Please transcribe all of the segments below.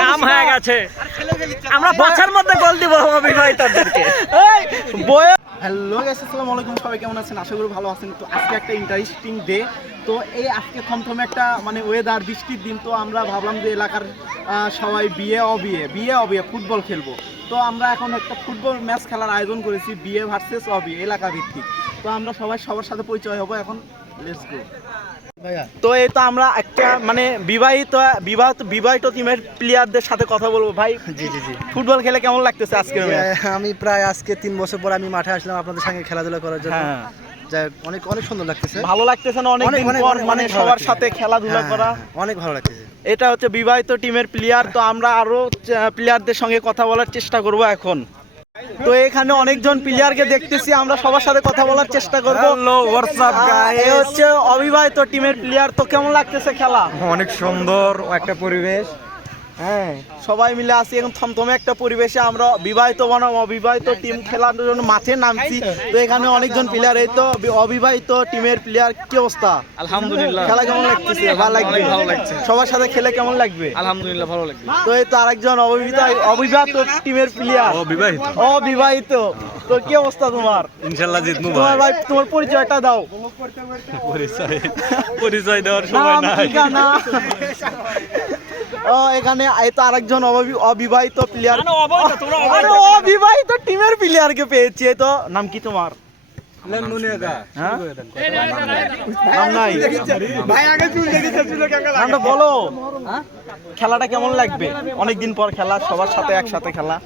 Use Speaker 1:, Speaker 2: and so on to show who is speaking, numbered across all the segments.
Speaker 1: কাম হয়ে গেছে। আমরা বছর মধ্যে গোল দিব অবিবাহিতদেরকে
Speaker 2: হ্যালো গাইস আসসালামু আলাইকুম সবাই কেমন আছেন? আশা করি ভালো আছেন। তো আজকে একটা ইন্টারেস্টিং ডে তো এই আজকে থমথমে একটা মানে ওয়েদার বৃষ্টির দিন। তো আমরা ভাবলাম যে এলাকার সবাই বিয়ে অবিয়ে বিয়ে অবিয়ে ফুটবল খেলব। তো আমরা এখন একটা ফুটবল ম্যাচ খেলার আয়োজন করেছি বিয়ে ভার্সেস অবিয়ে এলাকা ভিত্তিক তো আমরা সবাই সবার সাথে পরিচয় হব এখন। লেটস গো তো এই তো আমরা একটা মানে বিবাহিত বিবাহিত বিবাহিত টিমের প্লেয়ারদের সাথে কথা বলব। ভাই
Speaker 3: জি জি জি।
Speaker 2: ফুটবল খেলে কেমন লাগতেছে আজকে
Speaker 3: আমি প্রায় আজকে তিন বছর পর আমি মাঠে আসলাম আপনাদের সঙ্গে খেলাধুলা করার জন্য।
Speaker 2: হ্যাঁ।
Speaker 3: অনেক অনেক সুন্দর লাগতেছে।
Speaker 2: ভালো লাগতেছে না? অনেক দিন পর মানে সবার সাথে খেলাধুলা
Speaker 3: হ্যাঁ,
Speaker 2: করা।
Speaker 3: অনেক ভালো লাগতেছে।
Speaker 2: এটা হচ্ছে বিবাহিত টিমের প্লেয়ার তো আমরা আরও প্লেয়ারদের সঙ্গে কথা বলার চেষ্টা করব এখন। তো এখানে অনেকজন প্লেয়ারকে দেখতেছি আমরা সবার সাথে কথা বলার চেষ্টা করব। এ হচ্ছে অবিবাহিত টিমের প্লেয়ার তো কেমন লাগতেছে খেলা?
Speaker 1: অনেক সুন্দর একটা পরিবেশ।
Speaker 2: হ্যাঁ। সবাই মিলে আছি এখন থমথমে একটা পরিবেশে আমরা বিবাহিত বনাম অবিবাহিত টিম খেলার জন্য মাঠে নামছি। তো এখানে অনেকজন প্লেয়ার এই তো অবিবাহিত টিমের প্লেয়ার কি অবস্থা?
Speaker 1: আলহামদুলিল্লাহ।
Speaker 2: খেলা কেমন লাগতেছে? ভালো লাগবে?
Speaker 1: ভালো লাগছে।
Speaker 2: সবার সাথে খেলে কেমন লাগবে?
Speaker 1: আলহামদুলিল্লাহ ভালো লাগবে।
Speaker 2: তো এই তো আরেকজন অবিবাহিত অবিবাহিত টিমের প্লেয়ার
Speaker 1: অবিবাহিত।
Speaker 2: অবিবাহিত। তো কি অবস্থা তোমার?
Speaker 1: ইনশাল্লাহ জিতবো
Speaker 2: তোমার ভাই। তোমার পরিচয়টা দাও।
Speaker 1: পরিচয় পরিচয় দেওয়ার
Speaker 2: নাম ঠিকানা। ও এখানে এত তো আরেকজন অবি- অবিবাহিত প্লেয়ার অবিবাহিত টিমের প্লেয়ারকে পেয়েছি এই তো। নাম কি তোমার? হ্যাঁ? নাম নাই। নামটা বলো। খেলাটা কেমন লাগবে? অনেকদিন পর খেলা সবার সাথে একসাথে খেলা।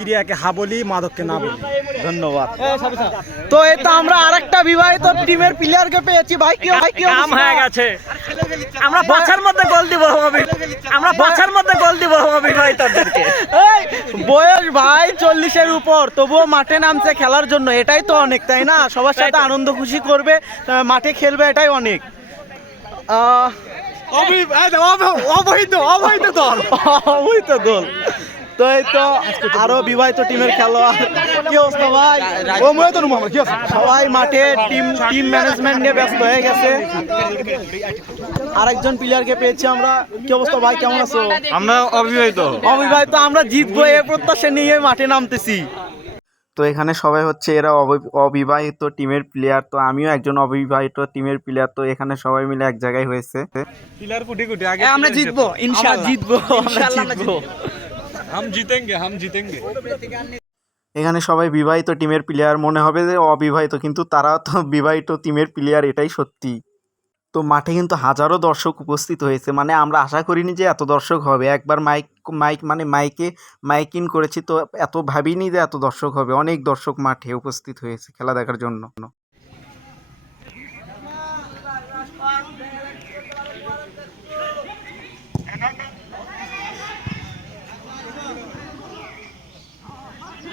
Speaker 3: চিড়িয়াকে হা বলি মাদককে না বলি।
Speaker 2: ধন্যবাদ। তো এই তো আমরা আরেকটা বিবাহিত টিমের প্লেয়ারকে পেয়েছি। ভাই কি ভাই কি
Speaker 1: কাম হয়ে গেছে। আমরা বছর মধ্যে গোল দিব আমরা বছর মধ্যে গোল দিব অবিবাহিতদেরকে
Speaker 2: এই বয়স ভাই চল্লিশের উপর। তবুও মাঠে নামছে খেলার জন্য। এটাই তো অনেক তাই না? সবার সাথে আনন্দ খুশি করবে মাঠে খেলবে এটাই অনেক। আহ,
Speaker 3: অবহিত অবহিত দল।
Speaker 2: অবৈধ দল। তো এই তো আরও বিবাহিত টিমের খেলোয়াড়। কি অবস্থা ভাই? সবাই মাঠে টিম টিম ম্যানেজমেন্ট নিয়ে ব্যস্ত হয়ে গেছে। আরেকজন প্লেয়ারকে পেয়েছি আমরা। কি অবস্থা ভাই কেমন আছো?
Speaker 1: আমরা অবিবাহিত।
Speaker 2: অবিবাহিত আমরা জিতবো এ প্রত্যাশা নিয়ে মাঠে নামতেছি। তো এখানে সবাই হচ্ছে এরা অবিবাহিত টিমের প্লেয়ার তো আমিও একজন অবিবাহিত টিমের প্লেয়ার তো এখানে সবাই মিলে এক জায়গায় হয়েছে।
Speaker 1: পিলার কুটি কুটি আগে
Speaker 2: আমরা জিতবো ইনশাআল্লাহ জিতবো আমরা জিতবো।
Speaker 1: হাম জিতেঙ্গে হাম জিতেঙ্গে।
Speaker 2: এখানে সবাই বিবাহিত টিমের প্লেয়ার মনে হবে যে অবিবাহিত, কিন্তু তারা তো বিবাহিত টিমের প্লেয়ার এটাই সত্যি। তো মাঠে কিন্তু হাজারো দর্শক উপস্থিত হয়েছে মানে আমরা আশা করিনি যে এত দর্শক হবে। একবার মাইক মাইক মানে মাইকে, মাইক ইন করেছি, তো এত ভাবিনি যে এত দর্শক হবে। অনেক দর্শক মাঠে উপস্থিত হয়েছে খেলা দেখার জন্য।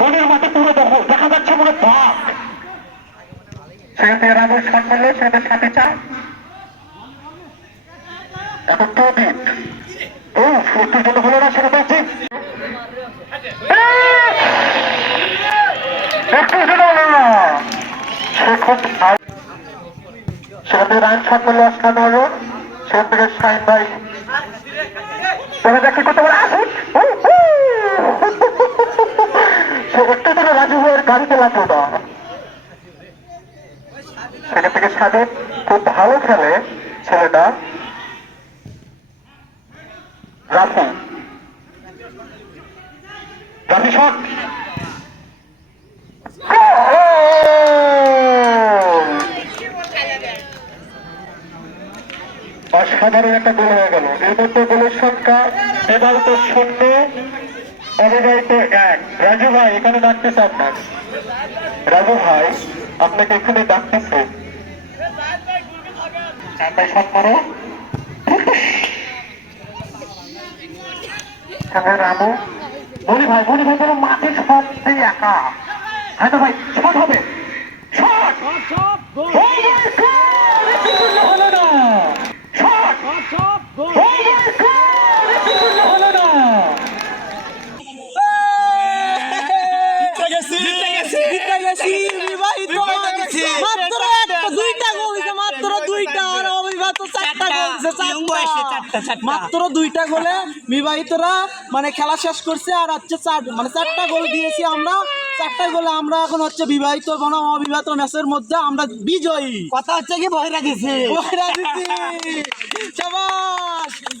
Speaker 4: মনের মাঠে পুরো দেখা যাচ্ছে মনে বাঘ সেখান রামুর শট মারলো সেখান সাথে চা এখন প্রদীপ ও ফুটির জন্য হলো না সেটা বলছি। একটু জন্য হলো না। সে সেখান থেকে রান শট মারলো আসলাম হলো সেখান থেকে শাহিন ভাই দেখা করতে পারে! সে একটু করে রাজু ভাইয়ের গাড়িতে সাদেক খুব ভালো খেলে ছেলেটা। রাফু। রাফি অসাধারণ একটা গোল হয়ে গেল। এর মধ্যে গোলের সংখ্যা এবার তো শূন্য। এক রাজু ভাই এখানে ডাকতেছে আপনার রাজু ভাই আপনাকে এখানে ডাকতেছে। চারটায় করো। এখানে রামু। মনি ভাই মনি ভাই বলো মাঠে সেই একা। হ্যাঁ ভাই শট হবে। Shot Oh my God! এটি শূন্য হলো না শট Oh my God! এটি শূন্য হলো না
Speaker 1: মাত্র একটা দুইটা গোল হইছে মাত্র দুইটা আর অবিবাহিত চারটা গোল হইছে চারটা
Speaker 2: মাত্র দুইটা গোলে বিবাহিতরা মানে খেলা শেষ করছে আর হচ্ছে চার মানে চারটা গোল দিয়েছি আমরা চারটা গোলে আমরা এখন হচ্ছে বিবাহিত বনাম অবিবাহিত ম্যাচের মধ্যে আমরা বিজয়ী।
Speaker 1: কথা হচ্ছে কি বহিরা দিছি।
Speaker 2: বহিরা দিছি।